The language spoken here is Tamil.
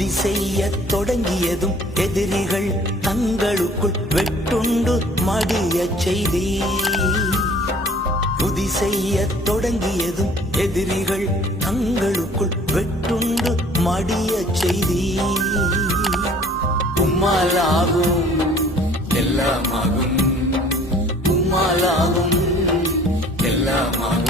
துதி செய்ய தொடங்கியதும் எதிரிகள் தங்களுக்குள் வெட்டுண்டு மடியச் செய்தி. துதி செய்ய தொடங்கியதும் எதிரிகள் தங்களுக்குள் வெட்டுண்டு மடியச் செய்தி. உம்மாலாகும் எல்லாமாகும், உம்மாலாகும் எல்லாமாகும்.